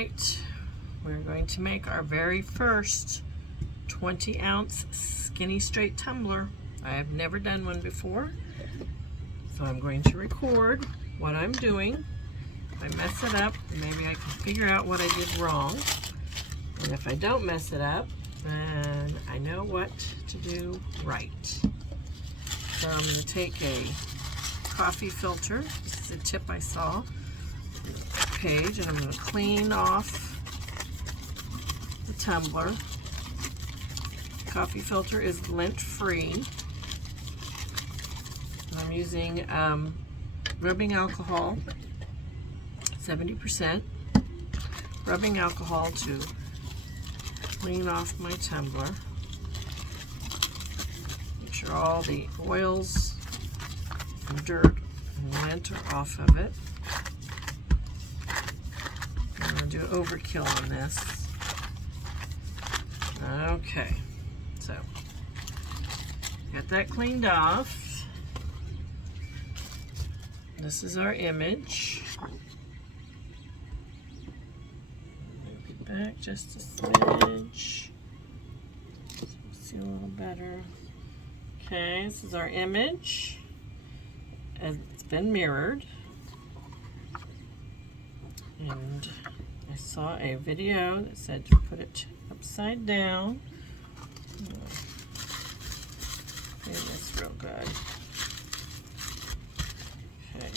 right, we're going to make our very first 20-ounce skinny straight tumbler. I have never done one before, so I'm going to record what I'm doing. If I mess it up, maybe I can figure out what I did wrong. And if I don't mess it up, then I know what to do right. So I'm going to take a coffee filter. This is a tip I saw on the page, and I'm going to clean off the tumbler. The coffee filter is lint-free. I'm using rubbing alcohol, 70% rubbing alcohol to clean off my tumbler. Make sure all the oils and dirt and lint are off of it. I'm going to do overkill on this. Okay, so got that cleaned off. This is our image. Move it back just a smidge so we see a little better. Okay, this is our image. It's been mirrored. And I saw a video that said to put it upside down. Clean this real good. Okay.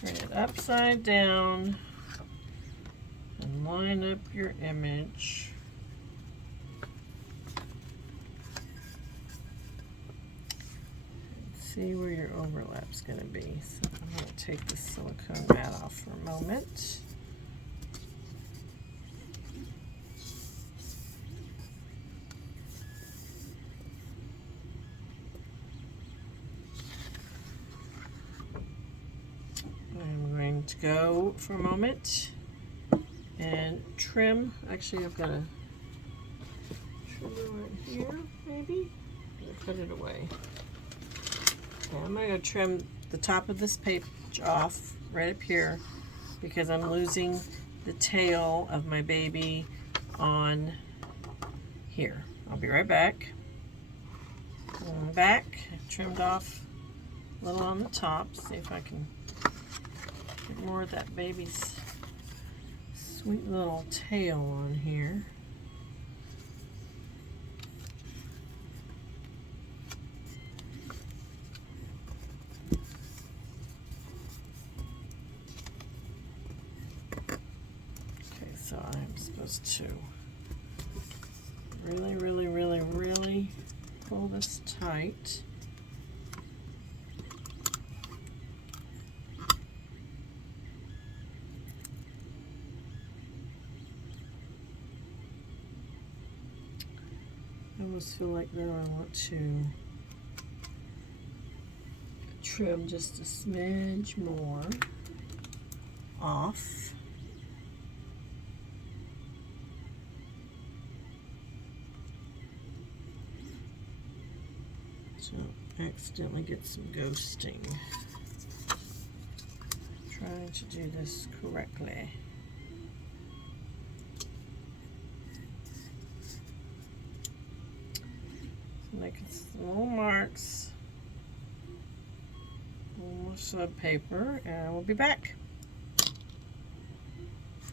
Turn it upside down and line up your image. See where your overlap's going to be. So I'm going to take the silicone mat off for a moment. I'm going to go for a moment and trim. Actually, I've got a trimmer right here, maybe. Put it away. Okay, I'm going to trim the top of this page off right up here because I'm losing the tail of my baby on here. I'll be right back. I'm back. I trimmed off a little on the top. See if I can get more of that baby's sweet little tail on here. So I'm supposed to really pull this tight. I almost feel like now I want to trim just a smidge more off. So accidentally get some ghosting. Trying to do this correctly. Making some little marks, more sub paper, and we'll be back.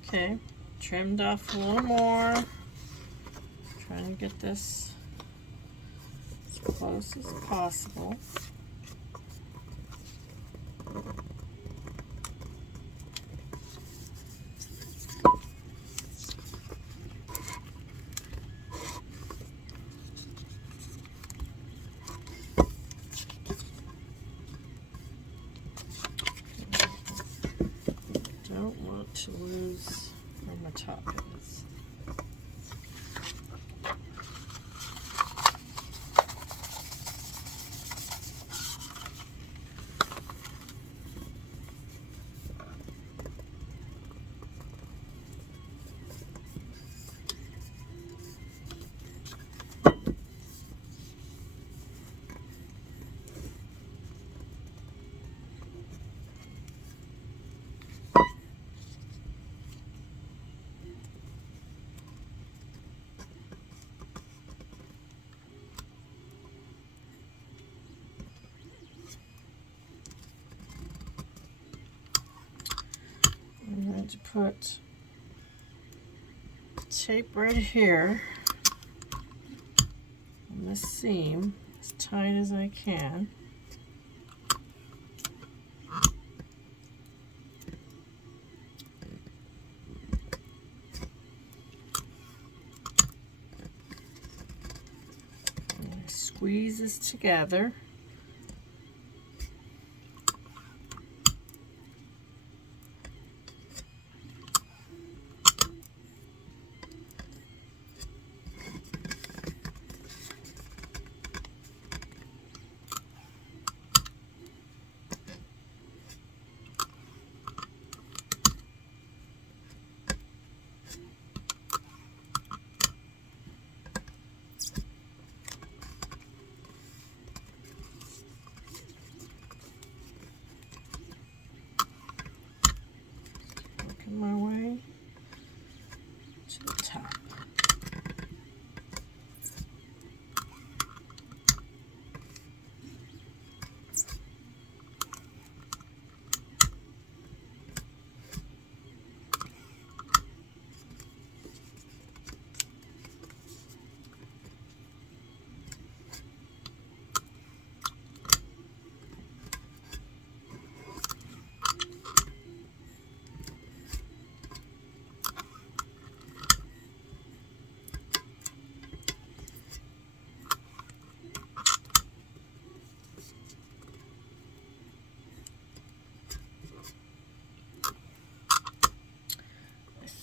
Okay, trimmed off a little more. Trying to get this as close as possible. Don't want to lose where my top is. to put tape right here on this seam as tight as I can. And squeeze this together. My way to the top.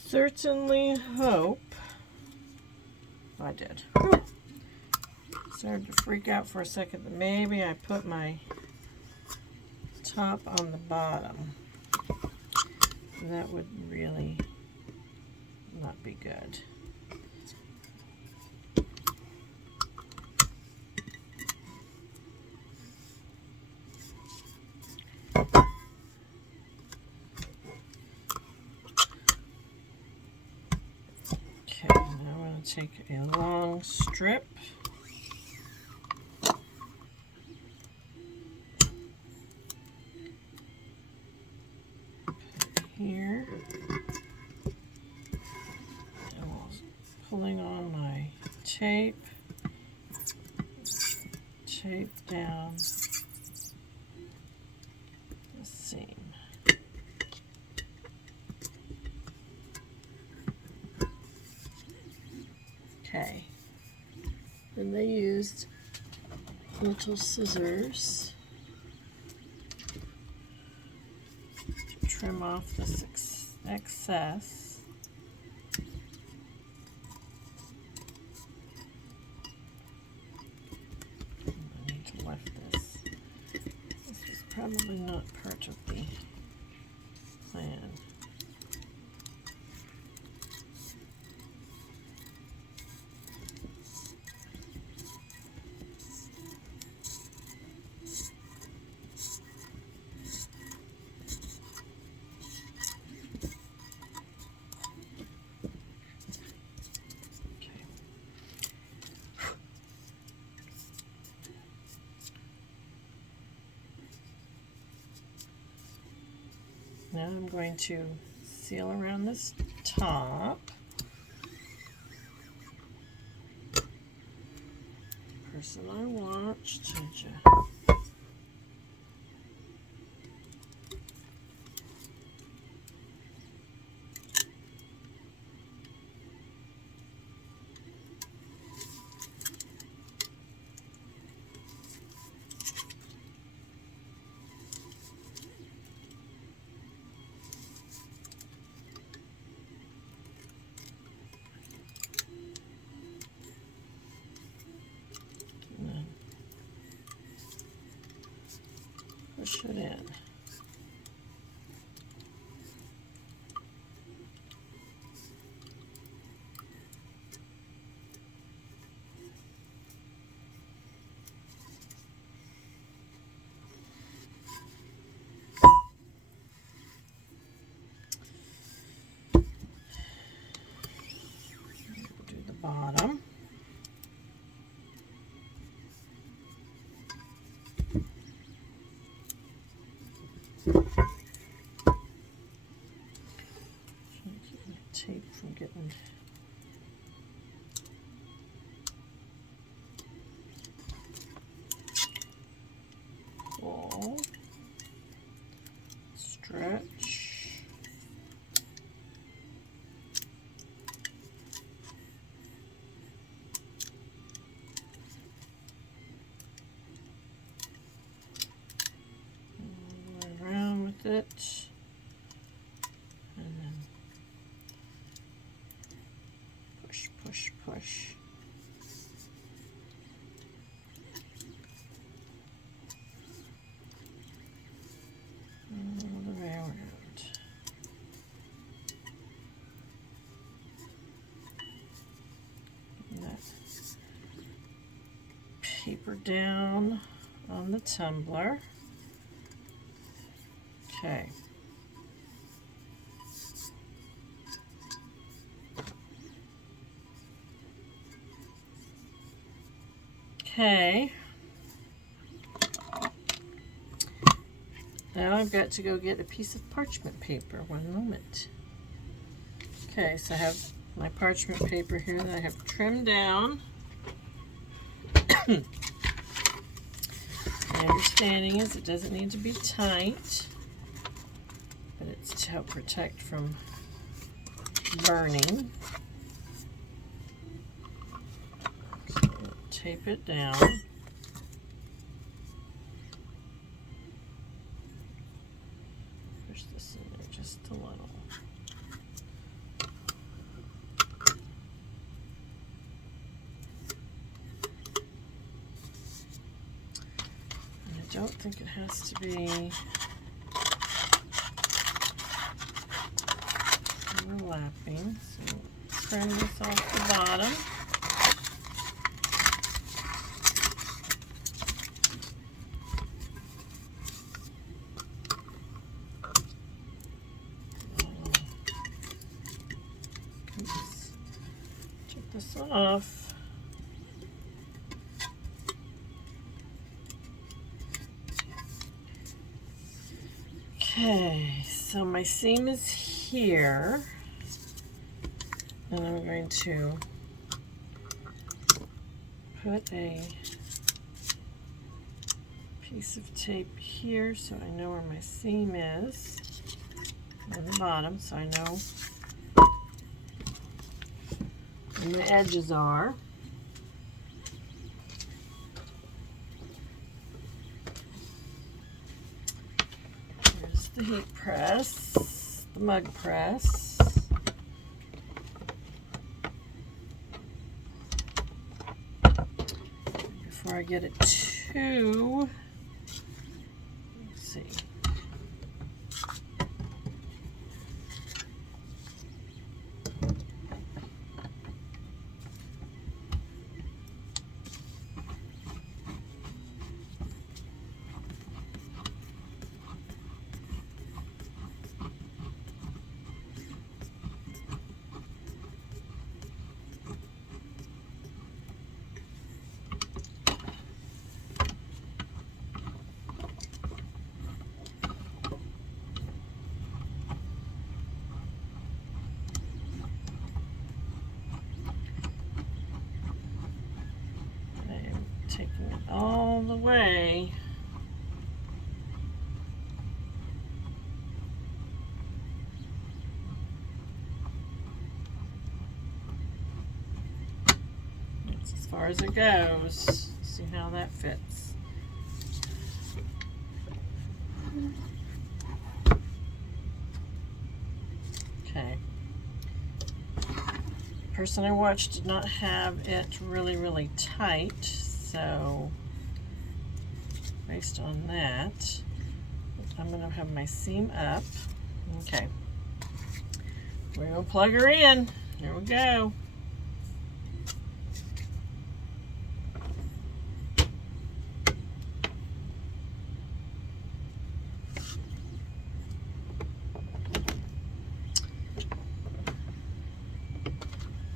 Certainly hope I did. Started to freak out for a second that maybe I put my top on the bottom. That would really not be good. Okay, now I'm going to take a long strip. Here. And I'm pulling on my tape down the seam. Okay. Then they used little scissors to trim off this excess. I need to lift this. This is probably not part of the plan. Now I'm going to seal around this top. Person I watched. Push it in. Do the bottom. it. And then push, push, push. All the way around. And that paper down on the tumbler. Okay. Okay. Now I've got to go get a piece of parchment paper. One moment. Okay, so I have my parchment paper here that I have trimmed down. My understanding is it doesn't need to be tight, but it's to help protect from burning. So we'll tape it down. Push this in there just a little. I don't think it has to be overlapping, so trim this off the bottom. Check this off. Okay, so my seam is here, and I'm going to put a piece of tape here so I know where my seam is on the bottom, so I know where the edges are. The heat press, the mug press. Before I get it to, let's see. Taking it all the way. That's as far as it goes. See how that fits. Okay. The person I watched did not have it really tight. So, based on that, I'm going to have my seam up. Okay. We're going to plug her in. Here we go.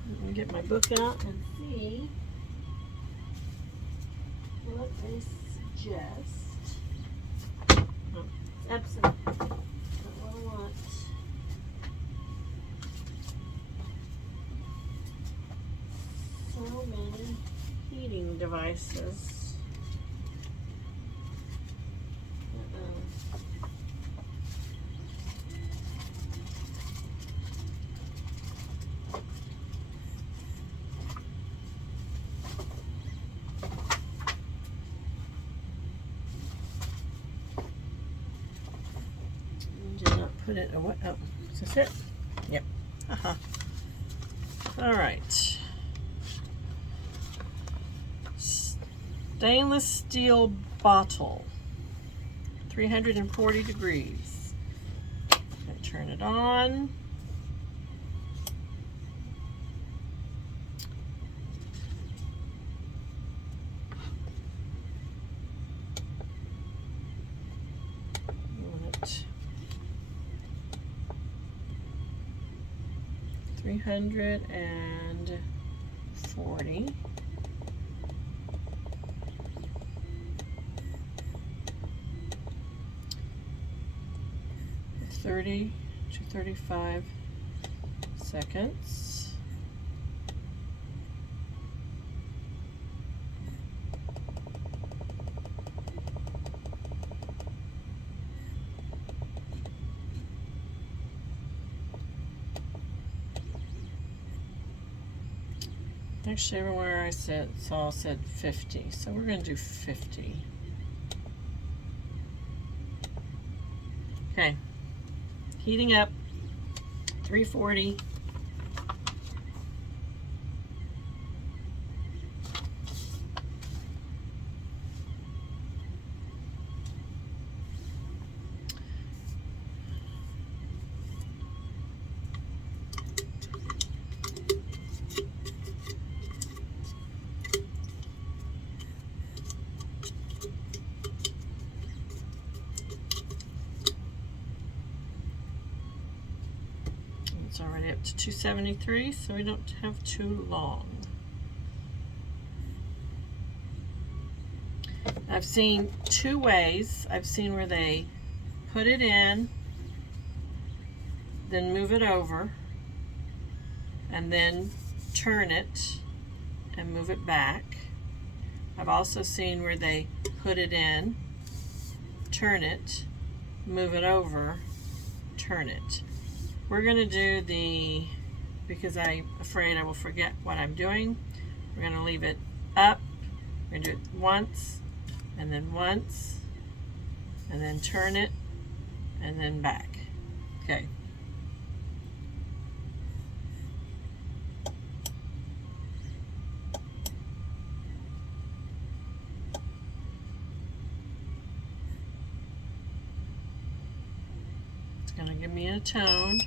Let me get my book out and see what they suggest. Oh, Epsom. Not what I want. So many heating devices. put it away. Oh, is this it? Yep. All right. Stainless steel bottle, 340 degrees. I'm gonna turn it on. You want it 340. 30 to 35 seconds. Actually, everywhere I saw said 50, so we're going to do 50. Okay, heating up, 340. It's already up to 273, so we don't have too long. I've seen two ways. I've seen where they put it in, then move it over, and then turn it and move it back. I've also seen where they put it in, turn it, move it over, turn it. We're going to do because I'm afraid I will forget what I'm doing, we're going to leave it up. We're going to do it once, and then turn it, and then back. Okay. It's going to give me a tone.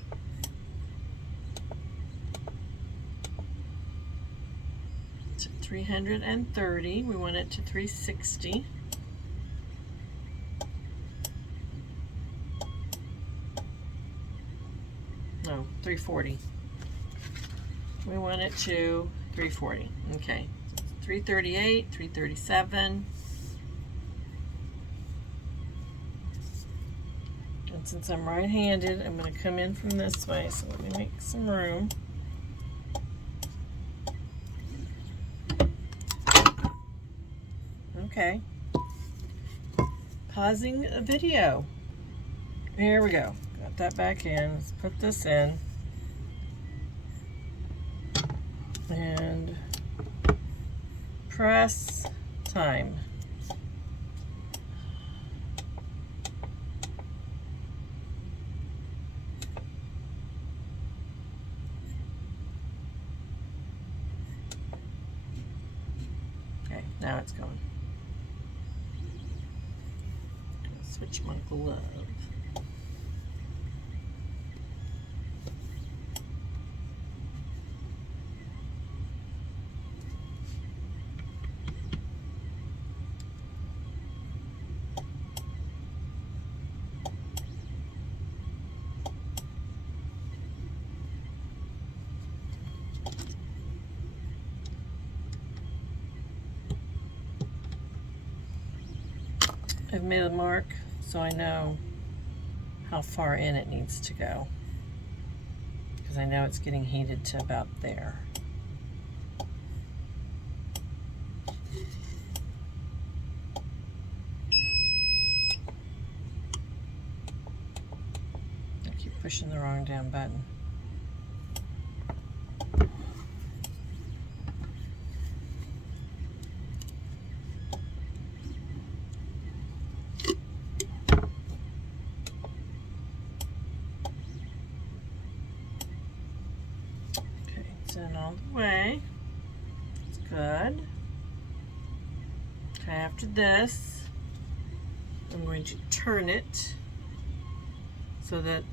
It's at 330. We want it to 360. No, 340. We want it to 340. Okay. 338, 337. And since I'm right-handed, I'm going to come in from this way, so let me make some room. Okay. Pausing a video. Here we go. Got that back in. Let's put this in. And press time. Okay, now it's going. Switch my glove. I've made a mark so I know how far in it needs to go, because I know it's getting heated to about there. I keep pushing the wrong damn button. way. It's good. Okay, after this, I'm going to turn it so that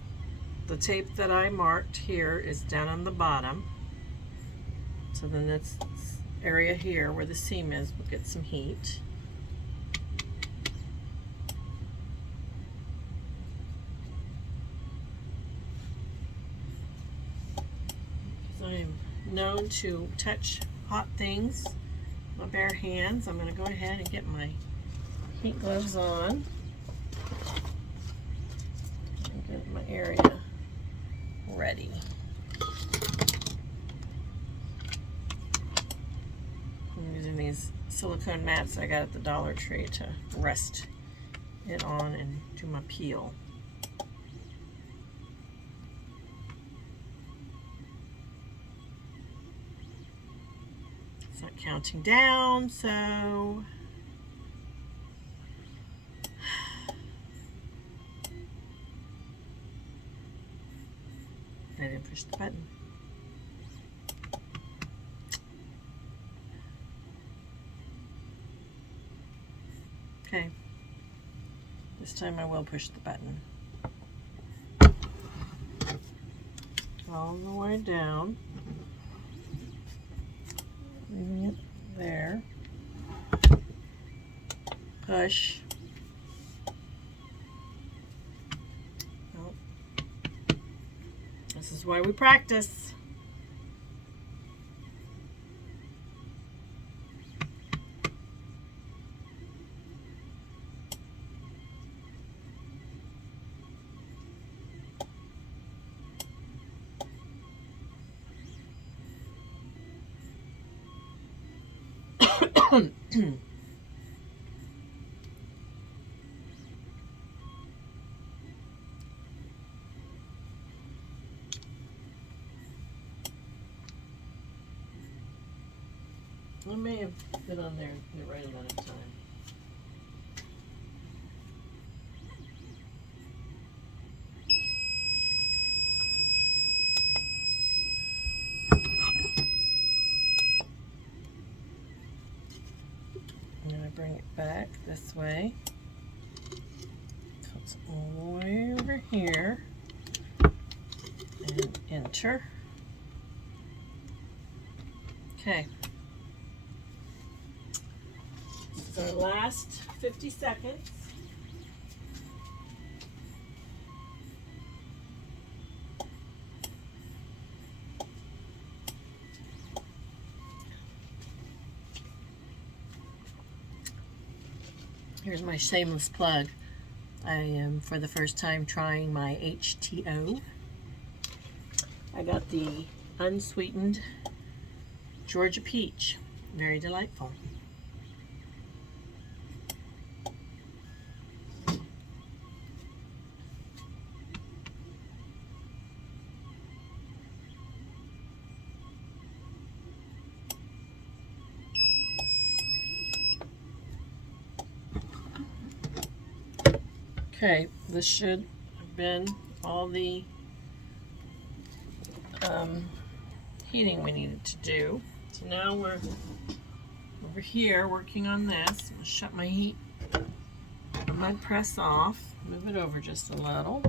the tape that I marked here is down on the bottom. So then this area here where the seam is will get some heat. I am known to touch hot things with my bare hands. I'm going to go ahead and get my heat gloves on and get my area ready. I'm using these silicone mats I got at the Dollar Tree to rest it on and do my peel. It's not counting down, so I didn't push the button. Okay, this time I will push the button. All the way down, leaving it there. Push. Oh. This is why we practice. I may have been on there the right amount of time. I'm going to bring it back this way. So it's all the way over here. And enter. Okay. This is our last 50 seconds. Here's my shameless plug. I am for the first time trying my HTO. I got the unsweetened Georgia peach. Very delightful. Okay, this should have been all the heating we needed to do. So now we're over here working on this. I'm going to shut my heat, my press off, move it over just a little.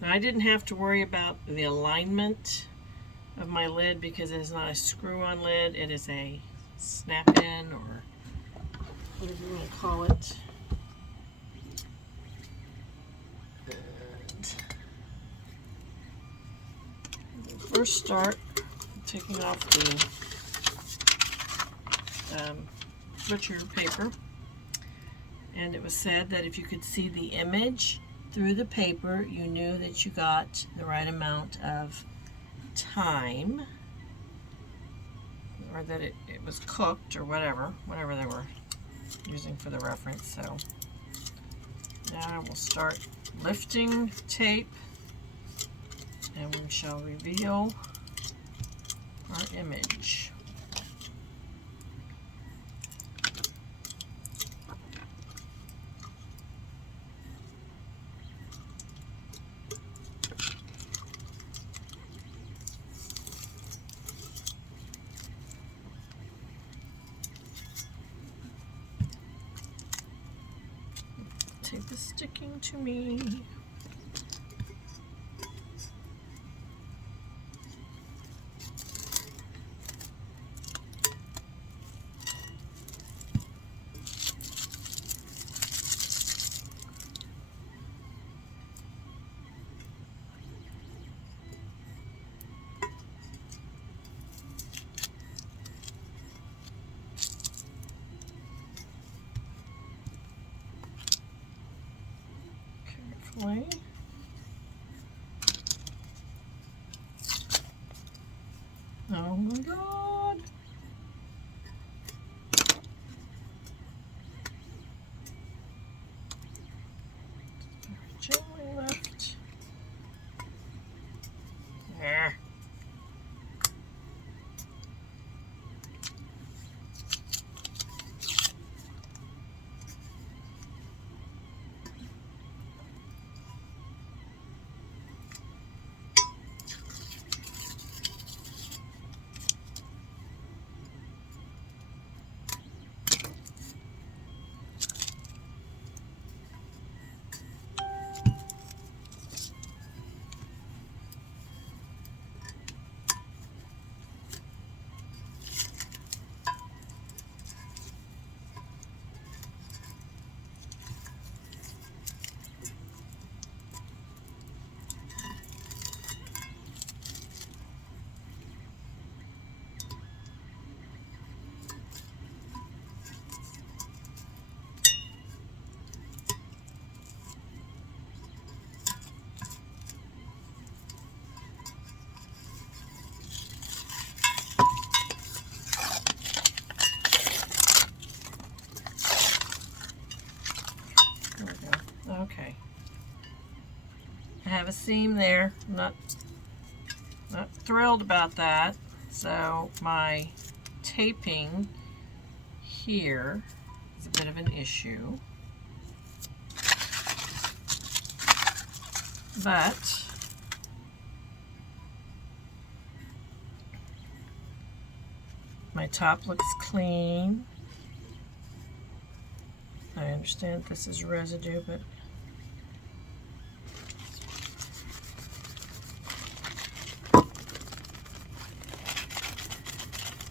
Now I didn't have to worry about the alignment of my lid because it is not a screw-on lid. It is a snap-in or whatever you want to call it. First start taking off the butcher paper, and it was said that if you could see the image through the paper, you knew that you got the right amount of time, or that it was cooked, or whatever they were using for the reference. So now we'll start lifting tape, and we shall reveal our image. tape is sticking to me. Carefully. Oh my God. Very gently left. Yeah. There we go. Okay. I have a seam there. I'm not thrilled about that. So my taping here is a bit of an issue. But my top looks clean. I understand this is residue, but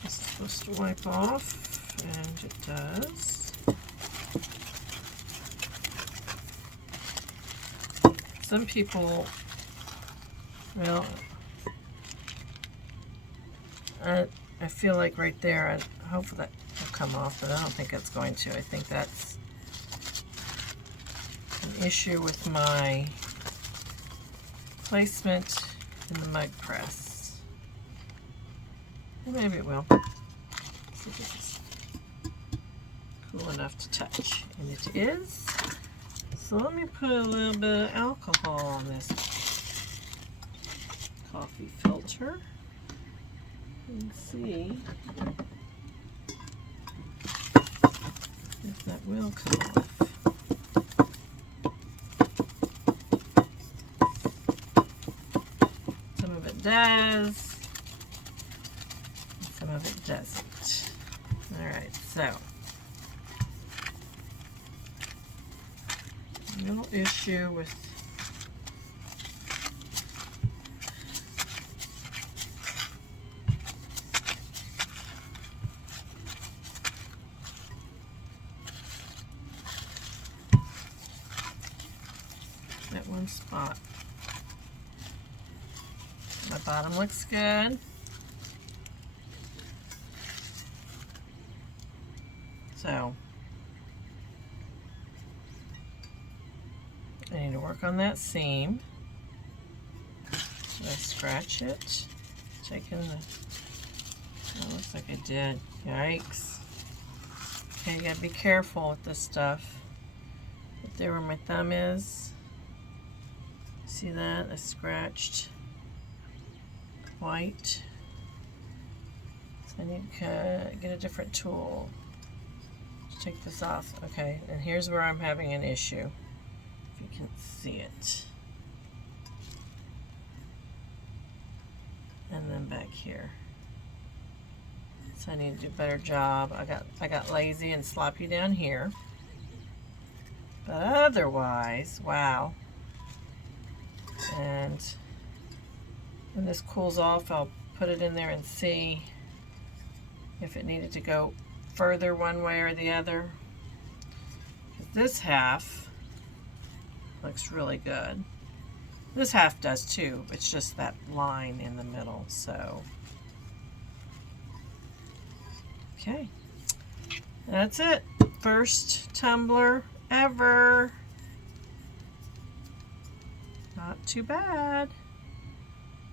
this is supposed to wipe off, and it does. Some people, well, I feel like right there, hopefully that will come off, but I don't think it's going to. I think that's an issue with my placement in the mug press. Maybe it will. See if this is cool enough to touch. And it is. So let me put a little bit of alcohol on this coffee filter and see if that will come off. Some of it does, and some of it doesn't. Alright, so little issue with that one spot. My bottom looks good. So I need to work on that seam. Did I scratch it? Checking the, oh, looks like I did. Yikes. Okay, you gotta be careful with this stuff. Right there where my thumb is. See that? I scratched white. So I need to get a different tool to take this off. Okay, and here's where I'm having an issue. If you can see it. And then back here. So I need to do a better job. I got lazy and sloppy down here. But otherwise, wow. And when this cools off, I'll put it in there and see if it needed to go further one way or the other. This half looks really good. This half does too. It's just that line in the middle, so. Okay. That's it. First tumbler ever. Not too bad.